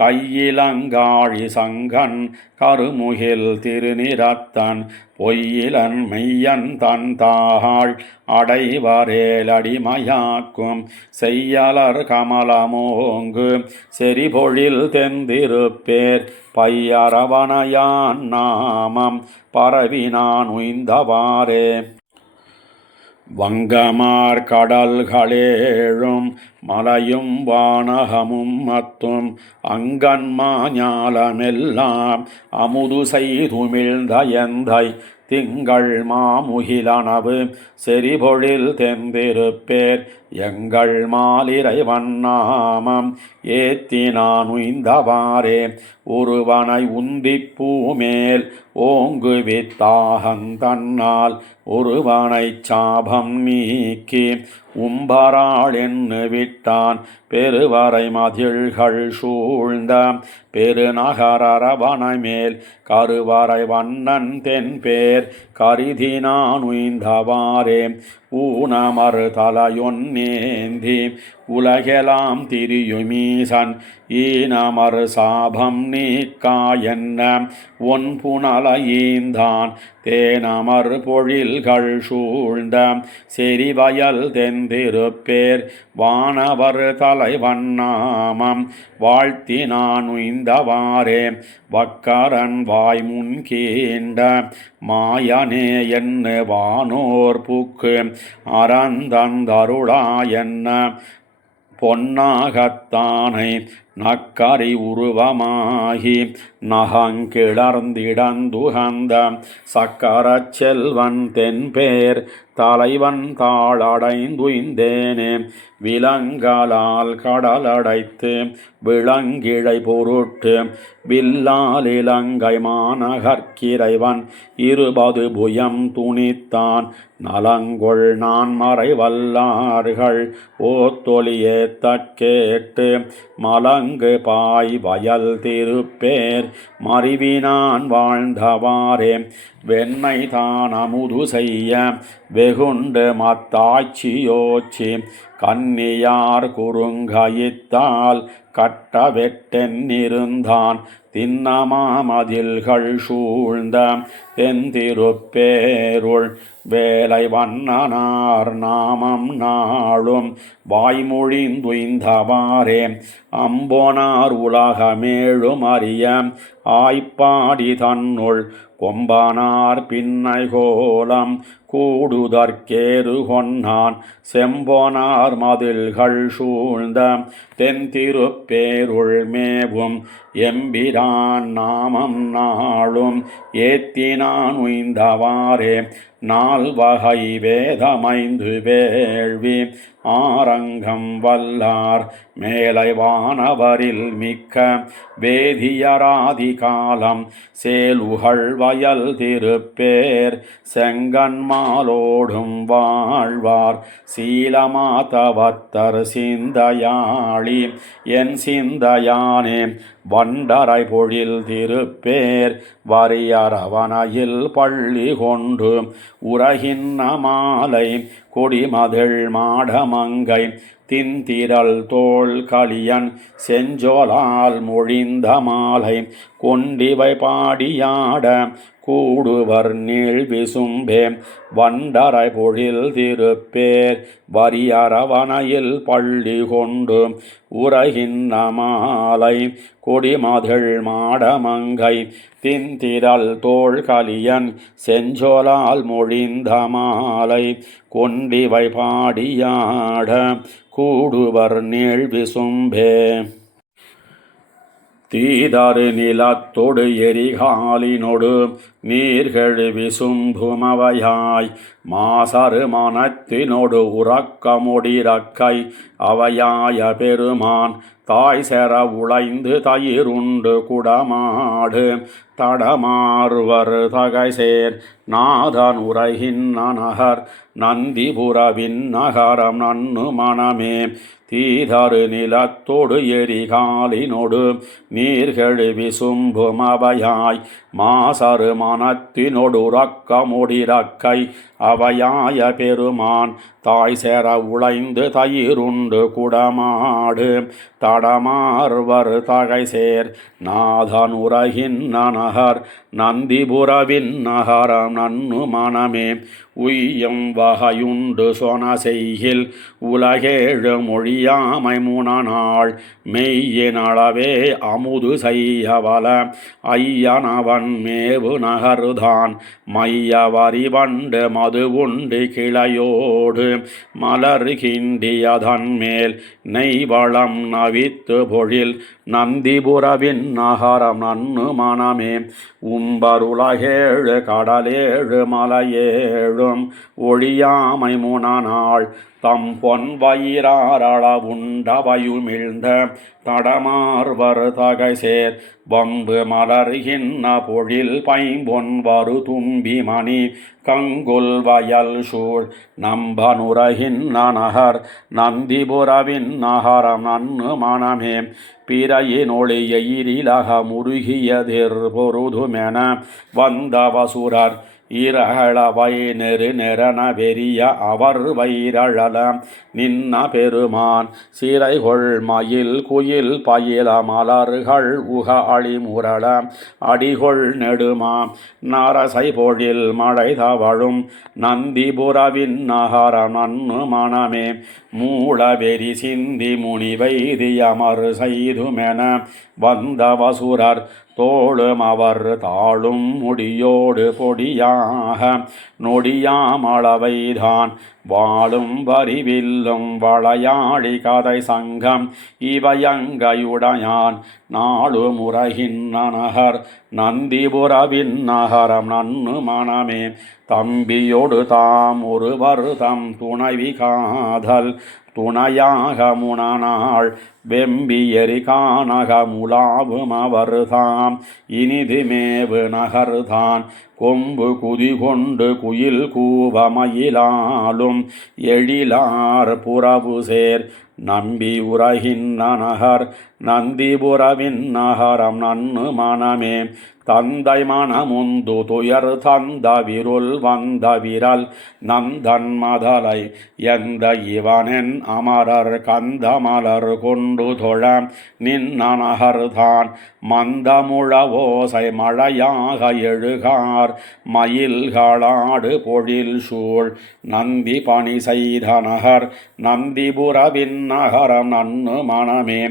கையிலங்காழி சங்கன் கருமுகில் திருநிறத்தன் பொய்யிலன் மெய்யன் தன் தாள் அடைவரேல் அடிமையாக்கும் செய்யலர் கமலமோங்கு செறிபொழில் தென்திருப்பேர் பையரவணையான் நாமம் பரவினான் உய்ந்தவாறே வங்கமார் கடல்களேழும் மலையும் வானகமும் மத்தும் அங்கன்மா ஞாலமெல்லாம் அமுது செய்துமிழ்ந்த எந்தை திங்கள் மாமுகிலனவு செறிபொழில் தென்திருப்பேர் எங்கள் மாலிறைவன் நாமம் ஏத்தினான் உய்ந்தவாறே ஒருவனை உந்திப்பூமேல் ஓங்கு வித்தாகந்தன்னால் ஒருவனை சாபம் நீக்கி உம்பராள் என்று விட்டான் பெருவரை மதில்கள் சூழ்ந்த பெருநகரவனை மேல் கருவறை வண்ணன் தென்பேர் கருதினான் உய்ந்தவாறே ஊனமறு தலையொன்னேந்தி உலகெலாம் திரியுமீசன் ஈனமறு சாபம் நீக்கா என்ன ஒன் புனலையீந்தான் தேனமர் பொழில்கள் சூழ்ந்த செறிவயல் தென்திருப்பேர் வானவர் தலைவன் நாமம் வாழ்த்தினான் உய்ந்தவாறே வக்கரன் வாய் முன்கீண்ட மாயனே என்ன வானோர் புக்கு அறந்தந்தருளா என்ன பொன்னாகத்தானை நக்கரி உருவமாகி நகங்கிளர்ந்திடந்துகந்த சக்கரச் செல்வன் தென்பேர் தலைவன் தாளடைந்துய்ந்தேனே விலங்கலால் கடலடைத்து விளங்கிழை பொருட்டு வில்லால் இலங்கை மாநகர்க்கிறைவன் இருபது புயம் துணித்தான் நலங்கொள் நான் மறைவல்லார்கள் ஓத்தொலியேத்தக் கேட்டு மலங்கு பாய் வயல் திருப்பேர் மறிவினான் வாழ்ந்தவாறே வெண்ணை தான் அமுது செய்ய வெகுண்டு மத்தாட்சியோச்சி கன்னியார் குறுங்கயித்தால் கட்ட வெட்டென்னிருந்தான் திண்ணமாமதில்கள் சூழ்ந்த தென்திருப்பேருள் வேலை வண்ணனார் நாமம் நாளும் வாய்மொழிந்துய்ந்தவாறே அம்போனார் உலகமேழும் அறிய ஆய்ப்பாடி தன்னுள் கொம்பனார் பின்னை கோலம் கூடுதற்கேறு கொன்னான் செம்போனார் மதில்கள் சூழ்ந்த தென்திருப்பேருள் மேவும் எம்பிரான் நாமம் நாளும் ஏத்தினான் உய்ந்தவாறே நால்வகை வேதமைந்து வேள்வி ஆரங்கம் வல்லார் மேலை வானவரில் மிக்க வேதியராதி காலம் சேலுகள் வயல் திருப்பேர் செங்கன்மாலோடும் வாழ்வார் சீலமாதவத்தர் சிந்தையாளி என் சிந்தையானே வண்டரை பொழில் திருப்பேர் வரியரவணையில் பள்ளி கொண்டு உலகின்ன மாலை கொடிமதிள் மாடமங்கை தின்திரள் தோள் கலியன் செஞ்சோலால் மொழிந்த மாலை கொண்டிவை பாடியாட கூடுவர் நீள் விசும்பே வண்டரை பொழில் திருப்பேர் வரியரவணையில் பள்ளி கொண்டு உலகின்ன மாலை கொடிமதிள் மாடமங்கை தின்திரள் தோள் கலியன் செஞ்சோலால் மொழிந்த மாலை கொண்டிவை பாடியாட கூடுவர் நீள் விசும்பே தீதரு நிலத்தொடு எரிகாலினொடு நீர்கெழு விசும்புமவையாய் மாசறு மனத்தினொடு உறக்கமுடிரக்கை அவையாய பெருமான் தாய் செற உழைந்து தயிருண்டு குடமாடு தடமாறுவர் தகைசேர் நாதன் உரைகின்ற நகர் நந்திபுரவின் நகரம் நன்னு மனமே தீதரு நிலத்தொடு எரிகாலினொடு நீர்கெழு விசும்புமவையாய் மாசறு மனத்தினொடு உறக்கமுடிரக்கை அவையாய பெருமான் தாய் செற உழைந்து தயிருண்டு குடமாடு தடமாறுவர் தகைசேர் நாதன் உரைகின்ற நகர் நந்திபுரவின் நகரம் நன்னு மனமே உய்யம் வகையுண்டு சொன செய்கில் உலகேழு மொழியாமை முனநாள் மெய்யினளவே அமுது செய்யவல ஐயனவன் மேவு நகருதான் மைய வரிவண்டு மது உண்டு கிளையோடு மலர் கிண்டியதன் மேல் நெய்வளம் நவித்து பொழில் நந்திபுரவின் நகரம் நன்னு மனமே உம்பருலகேழு கடலேழு மலையேழும் ஒழியாமை முனநாள் தம் பொன் வயிறாரளவுண்டவையுமிழ்ந்த தடமார்வர் தகைசேர் வம்பு மலர்கின்ற பொழில் பைம்பொன் வரு தும்பி மணி கங்குல் வயல் சூழ் நம்பனுரகின்ற நகர் நந்திபுரவின் நகரம் நன்னு மனமே பிறையினொளி எயிரிலக முருகியதிர் பொருதுமென வந்தவசுரர் இரகளவை நெரு நெறன வெறிய அவர் வைரழல நின்ன பெருமான் சிறைகொள் மயில் குயில் பயில மலர்கள் உக அழிமுரள அடிகொள் நெடுமா நரசை பொழில் மழை தவழும் நந்திபுரவின் நகரம் நன்னு மனமே மூல வெறி சிந்தி முனி வைதியமர் செய்துமென வந்தவசுரர் தோளும் அவர் தாளும் முடியோடு பொடியாக நொடியாமளவைதான் வாழும் வரிவில்லும் வளையாழி கதை சங்கம் இவையங்கையுடையான் நாளு முறைகின்ற நகர் நந்திபுரவின் நகரம் நன்னு மனமே தம்பியொடு தாம் ஒருவர் தம் துணைவி காதல் துணையாக முனநாள் வெம்பியரி கானக முலாவும் அவர்தாம் இனிது மேவு நகர்தான் கொம்பு குதி கொண்டு குயில் கூவமயிலாலும் எழிலார் புறவு சேர் நம்பி உரைகின்ற நகர் நந்திபுரவின் நகரம் நன்னு மனமே தந்தை மனமுந்து துயர் தந்த விருள் வந்த விரல் நந்தன் மதலை எந்த இவனென் அமரர் கந்த மலர் கொண்டு தொழ நின்ன நகர்தான் மந்தமுழ ஓசை மழையாக எழுகார் மயில்களாடு பொழில் சூழ் நந்தி பணி செய்த நகர் நந்திபுரவின் நகரம் நன்னு மனமே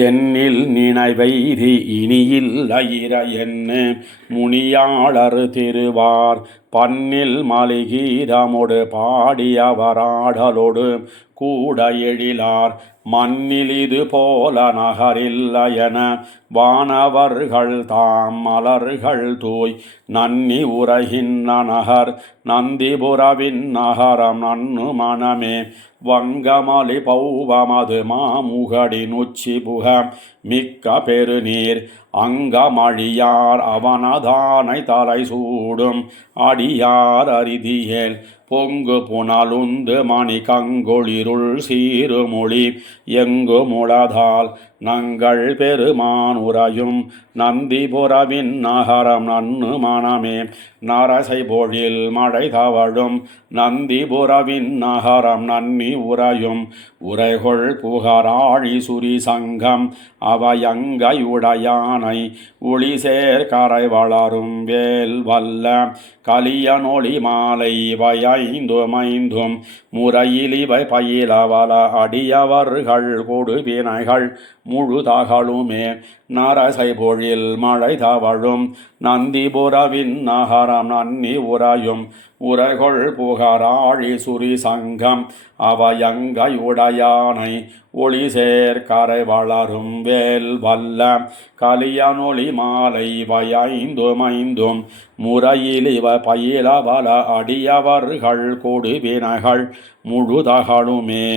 எண்ணில் நினைவைதி இனியில்லையிர என்ன முனியாளர் திருவார் பன்னில் மலிகீதமொடு பாடியவராடலொடு கூட எழிலார் மண்ணில் இது போல நகரில்லையென வானவர்கள் தாம் மலர்கள் தூய் நன்னி உரைகின்ற நகர் நந்திபுரவின் நகரம் நன்னு மனமே வங்கமலி பௌவமது மாமுகடி நுச்சி புக மிக்க பெருநீர் அங்கமழியார் அவனதானை தலை சூடும் அடியார் அரிதியேல் பொங்கு புனலுந்து மணி கங்கொளிருள் சீருமொழி எங்கு முளதால் நங்கள் பெருமான் உரையும் நந்திபுரவின் நகரம் நன்னு மனமே நரசை பொழில் மழை தவழும் நந்திபுரவின் நகரம் நன்னி உரையும் உரைகொள் புகராழி சுரி சங்கம் அவையங்கையுடையானை ஒளிசேர் கரை வளரும் வேல் வல்ல கலியனொளி மாலை இவைந்தும் முறையில் இவை பயிலவல அடியவர்கள் கொடுவினைகள் முழுதகளுமே நரசை பொழில் மழை தவழும் நந்திபுரவின் நகரம் நன்னி உரையும் உரைகொள் புகராழி சுரி சங்கம் அவையங்கையுடையானை ஒளிசேர் கரை வளரும் வேல் வல்ல கலிய பயனொளி மாலை வயைந்துமைந்தும் முறையில் இவ பயிலவல அடியவர்கள் கொடுவினைகள் முழுதகளுமே.